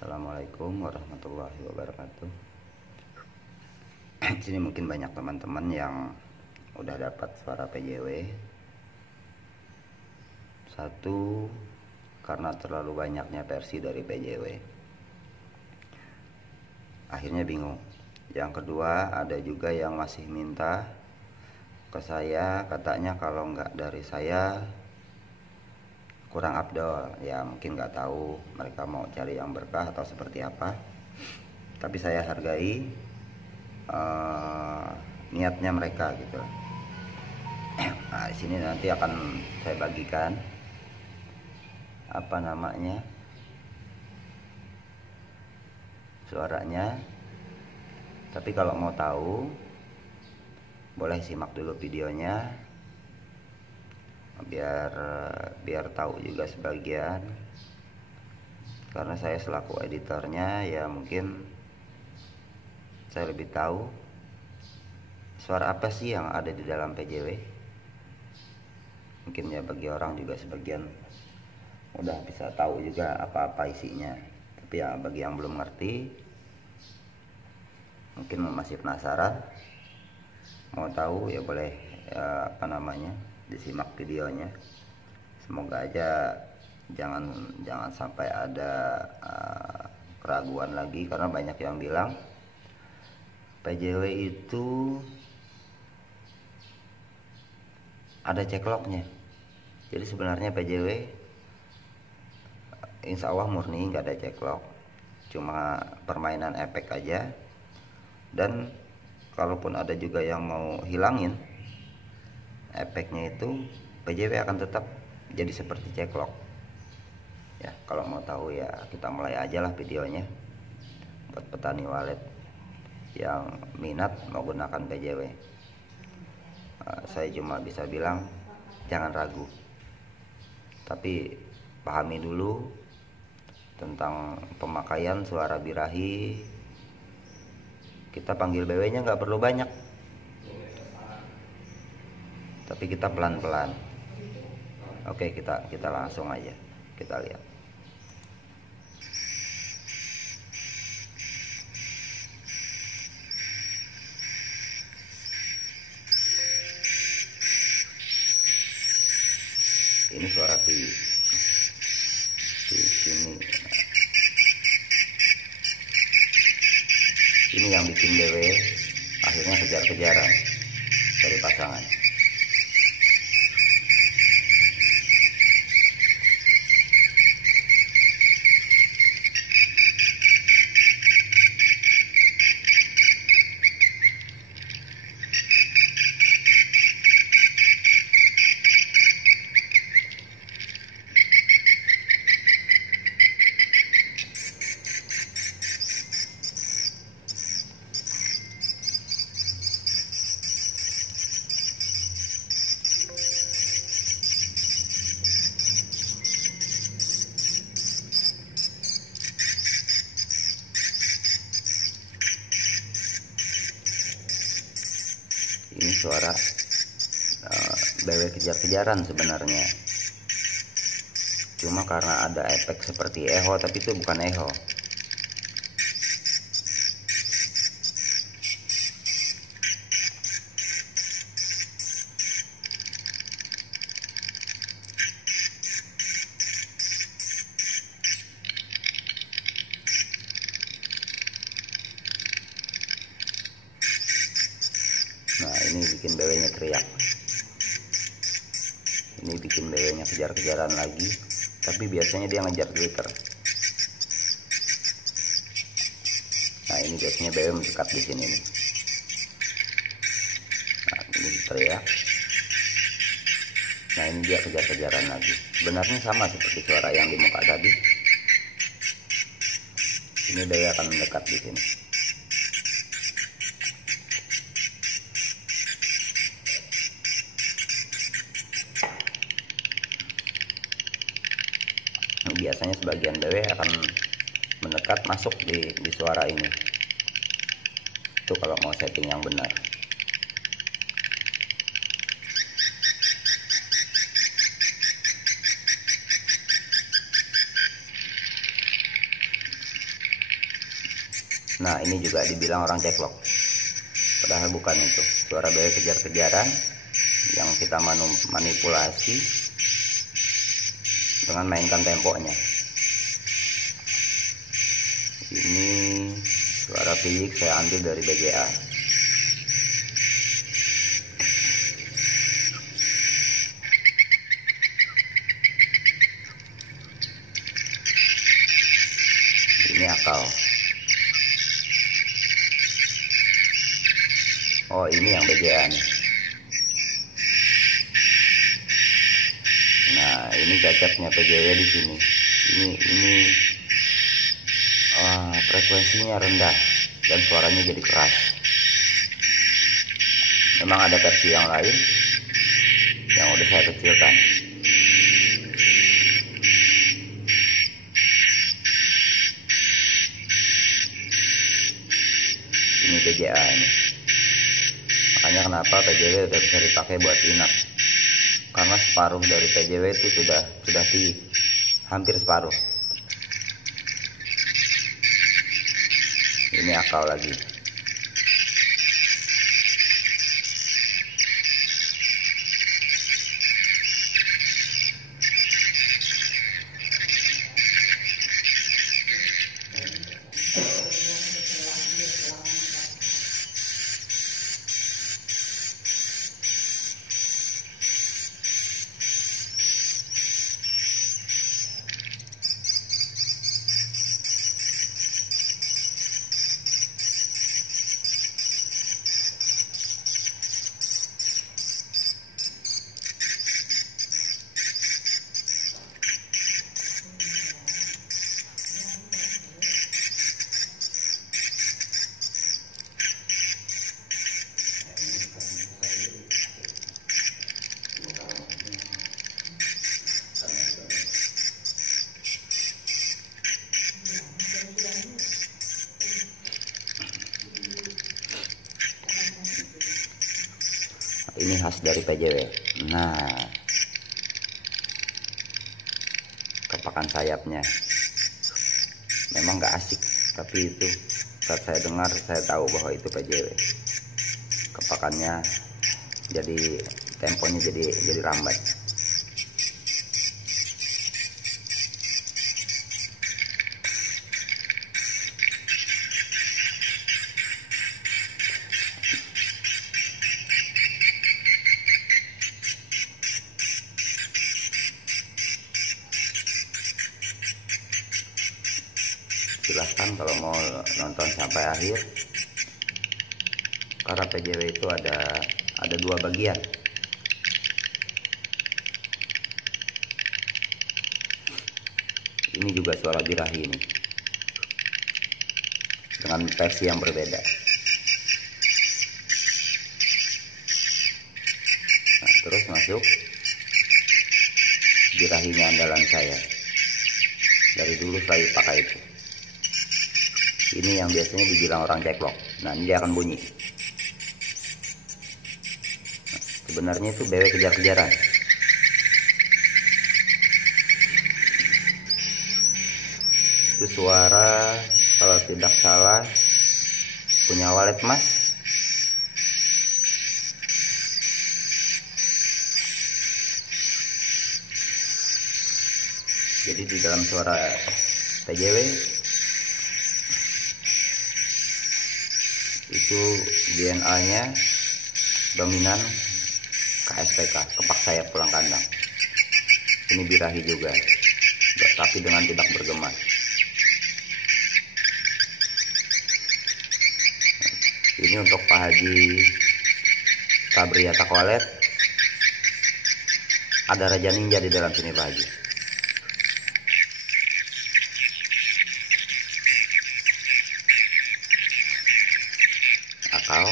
Assalamualaikum warahmatullahi wabarakatuh. Di sini mungkin banyak teman-teman yang udah dapat suara PJW. Satu, karena terlalu banyaknya versi dari PJW, akhirnya bingung. Yang kedua, ada juga yang masih minta ke saya, katanya kalau nggak dari saya kurang afdol. Ya mungkin nggak tahu mereka mau cari yang berkah atau seperti apa, tapi saya hargai niatnya mereka gitu. Nah, di sini nanti akan saya bagikan suaranya. Tapi kalau mau tahu boleh simak dulu videonya, biar tahu juga sebagian, karena saya selaku editornya ya mungkin saya lebih tahu suara apa sih yang ada di dalam PJW. Mungkin ya bagi orang juga sebagian udah bisa tahu juga apa-apa isinya, tapi ya bagi yang belum ngerti, mungkin masih penasaran, mau tahu ya boleh disimak videonya. Semoga aja jangan sampai ada keraguan lagi, karena banyak yang bilang PJW itu ada cekloknya. Jadi sebenarnya PJW insya Allah murni nggak ada ceklok, cuma permainan efek aja. Dan kalaupun ada juga yang mau hilangin efeknya, itu PJW akan tetap jadi seperti ceklok. Ya kalau mau tahu ya kita mulai aja lah videonya. Buat petani walet yang minat menggunakan PJW, saya cuma bisa bilang jangan ragu, tapi pahami dulu tentang pemakaian suara birahi. Kita panggil BW nya nggak perlu banyak, tapi kita pelan-pelan. Oke, kita langsung aja kita lihat. Ini suara di sini. Ini yang bikin BW akhirnya kejar-kejaran dari pasangan. Ini suara BW kejar-kejaran sebenarnya, cuma karena ada efek seperti echo, tapi itu bukan echo. Nah, ini bikin BW-nya teriak. Ini bikin BW-nya kejar-kejaran lagi, tapi biasanya dia ngejar glitter. Nah, ini biasanya BW mendekat di sini nih. Nah, ini teriak. Nah, ini dia kejar-kejaran lagi. Sebenarnya sama seperti suara yang di muka tadi. Ini BW akan mendekat di sini. Biasanya sebagian BW akan mendekat masuk di suara ini. Itu kalau mau setting yang benar. Nah, ini juga dibilang orang ceklok, padahal bukan. Itu suara BW kejar-kejaran yang kita manipulasi dengan mainkan temponya. Ini suara piyik saya ambil dari BGA. Ini akal. Oh, ini yang BGA nih. Nah, ini cacatnya PJW di sini. Ini frekuensinya rendah dan suaranya jadi keras. Memang ada versi yang lain yang udah saya kecilkan. Ini PGA ini. Makanya kenapa PJW udah bisa dipakai buat inak, karena separuh dari PJW itu sudah tinggi, hampir separuh. Ini akal lagi. Ini khas dari PJW. Nah, kepakan sayapnya memang nggak asik, tapi itu saat saya dengar saya tahu bahwa itu PJW. Kepakannya jadi temponya jadi lambat. Silahkan kalau mau nonton sampai akhir, karena PJW itu ada dua bagian. Ini juga suara birahi ini dengan versi yang berbeda. Nah, terus masuk birahinya andalan saya, dari dulu saya pakai itu. Ini yang biasanya dibilang orang ceklok. Nah, ini dia akan bunyi. Nah, sebenarnya itu BW kejar-kejaran. Itu suara, kalau tidak salah, punya walet mas. Jadi di dalam suara PJW itu DNA-nya dominan KSPK, kepak sayap pulang kandang. Ini birahi juga, tapi dengan tidak bergema. Ini untuk Pak Haji Kabriya Takwalet. Ada Raja Ninja di dalam sini Pak Haji. Akal.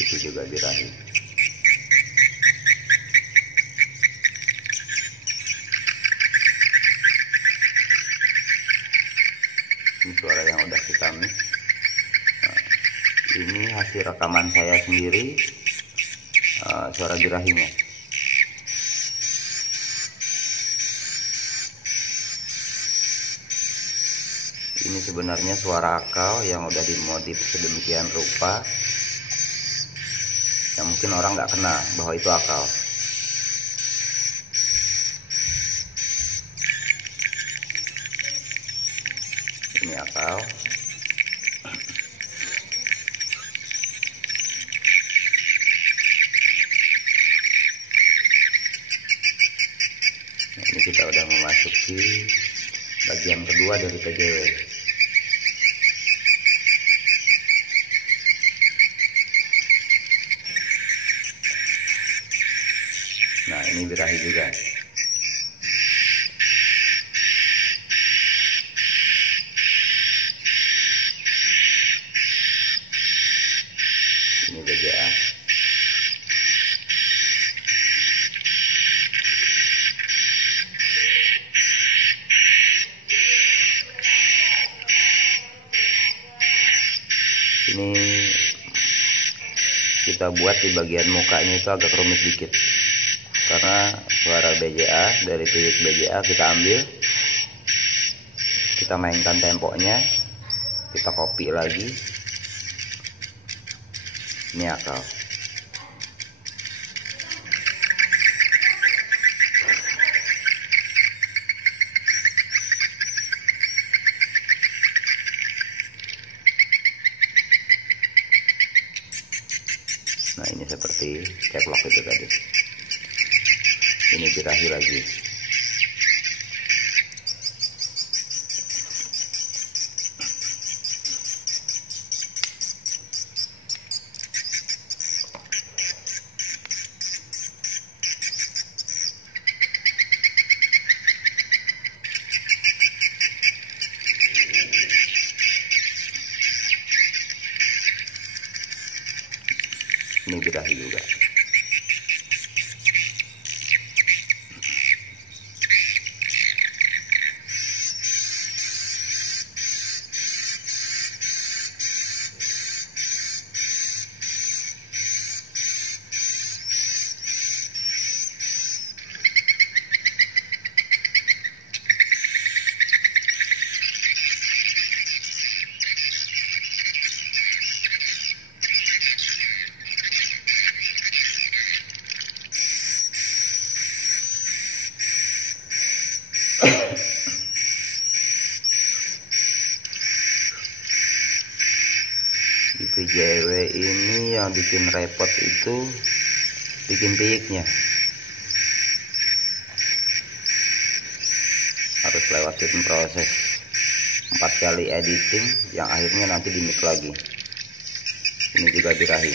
itu juga birahi. Ini suara yang udah kita mix. Nah, ini hasil rekaman saya sendiri, suara birahinya. Ini sebenarnya suara akal yang udah dimodif sedemikian rupa yang mungkin orang nggak kena bahwa itu akal. Ini akal. Nah, ini kita udah memasuki bagian kedua dari PJW. Nah, ini birahi juga. Ini BJA. Ini kita buat di bagian mukanya itu agak rumit dikit, karena suara BJA dari titik BJA kita ambil, kita mainkan temponya, kita copy lagi. Ini akal. Nah, ini seperti ceklok itu tadi. Ini birahi lagi. Ini birahi juga. Di PJW ini yang bikin repot itu bikin piyiknya. Harus lewatin proses 4 kali editing yang akhirnya nanti di mix lagi. Ini juga birahi.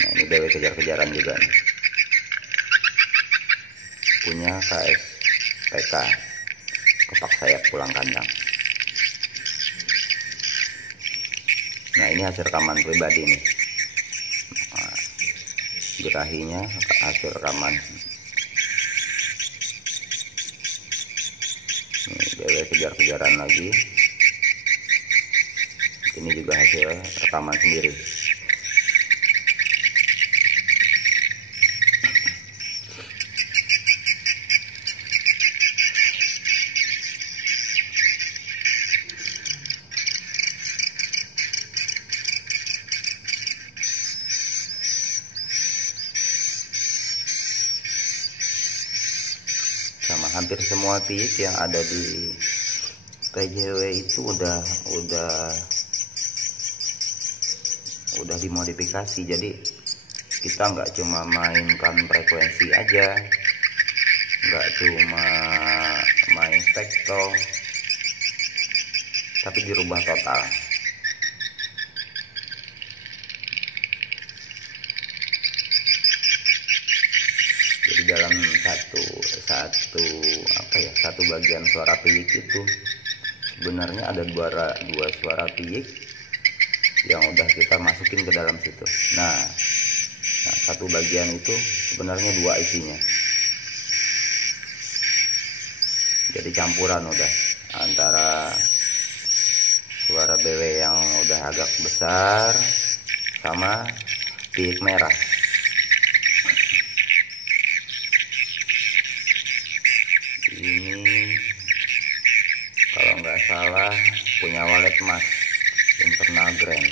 Nah, ini BW kejar-kejaran juga nih. Punya KSPK, kepak sayap pulang kandang. Nah, ini hasil rekaman pribadi nih. Nah, birahinya hasil rekaman. Ini BW kejar-kejaran lagi. Ini juga hasil rekaman sendiri. Sama hampir semua piyik yang ada di PJW itu udah dimodifikasi. Jadi kita nggak cuma mainkan frekuensi aja, nggak cuma main spektrum, tapi dirubah total. Jadi dalam satu satu bagian suara piyik itu sebenarnya ada dua suara piyik yang udah kita masukin ke dalam situ. Nah, satu bagian itu sebenarnya dua isinya. Jadi campuran udah antara suara BW yang udah agak besar sama piyik merah. Ini kalau nggak salah punya walet mas internal grand.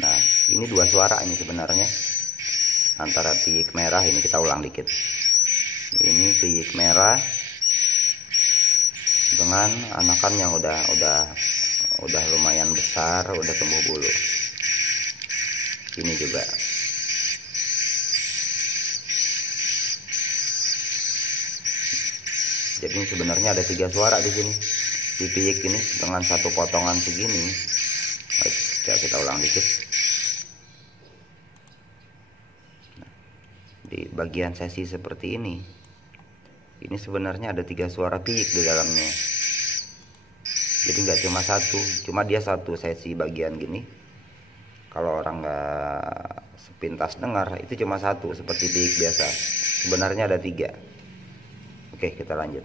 Nah, ini dua suara ini sebenarnya antara piyik merah. Ini kita ulang dikit. Ini piyik merah dengan anakan yang udah lumayan besar, udah tumbuh bulu. Ini juga. Jadi sebenarnya ada 3 suara di sini. Di piyik ini dengan satu potongan segini. Coba kita ulang dikit. Di bagian sesi seperti ini sebenarnya ada 3 suara piyik di dalamnya. Jadi nggak cuma satu, cuma dia satu sesi bagian gini. Kalau orang nggak sepintas dengar itu cuma satu seperti piyik biasa. Sebenarnya ada 3. Oke, kita lanjut.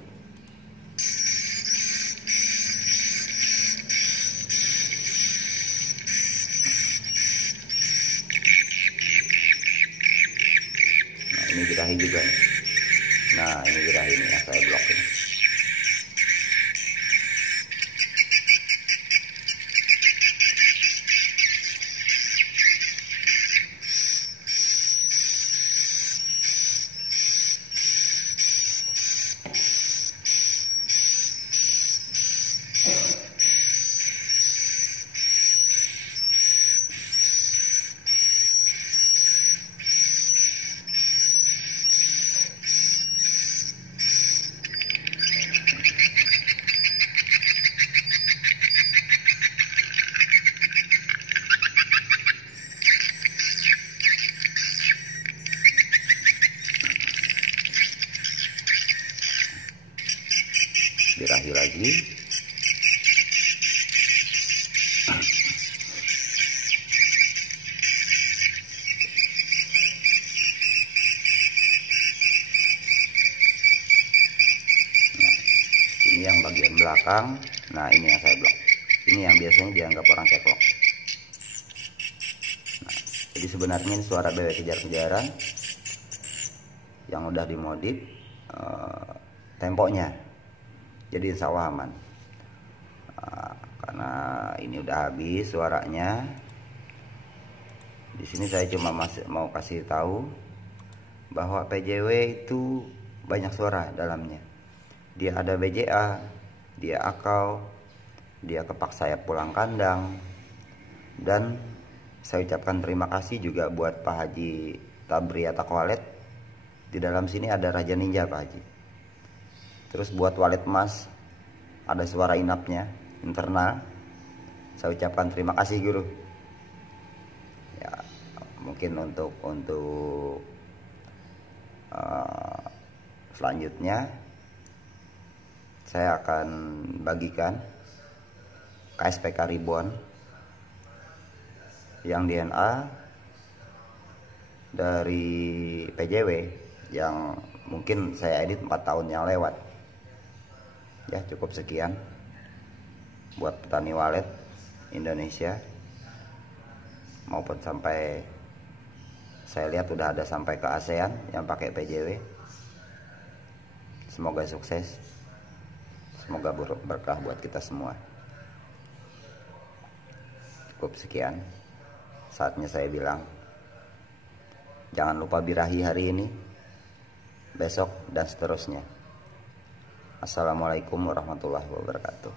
Ini birahi juga nih. Nah, ini birahi ini yang saya blokin. Birahi lagi. Ini yang bagian belakang. Nah, ini yang saya blok. Ini yang biasanya dianggap orang ceklok. Nah, jadi sebenarnya ini suara BW kejar-kejaran yang udah dimodif temponya. Jadi insya Allah aman. Karena ini udah habis suaranya. Di sini saya cuma mau kasih tahu bahwa PJW itu banyak suara dalamnya. Dia ada BJA, dia akau, dia kepak sayap pulang kandang. Dan saya ucapkan terima kasih juga buat Pak Haji Tabri Atak Walet. Di dalam sini ada Raja Ninja Pak Haji. Terus buat walet emas ada suara inapnya internal. Saya ucapkan terima kasih guru. Ya, mungkin untuk selanjutnya saya akan bagikan KSPK Ribbon yang DNA dari PJW yang mungkin saya edit 4 tahun yang lewat. Ya, cukup sekian buat petani walet Indonesia maupun sampai saya lihat udah ada sampai ke ASEAN yang pakai PJW. Semoga sukses, semoga berkah buat kita semua. Cukup sekian, saatnya saya bilang jangan lupa birahi hari ini, besok, dan seterusnya. Assalamualaikum warahmatullahi wabarakatuh.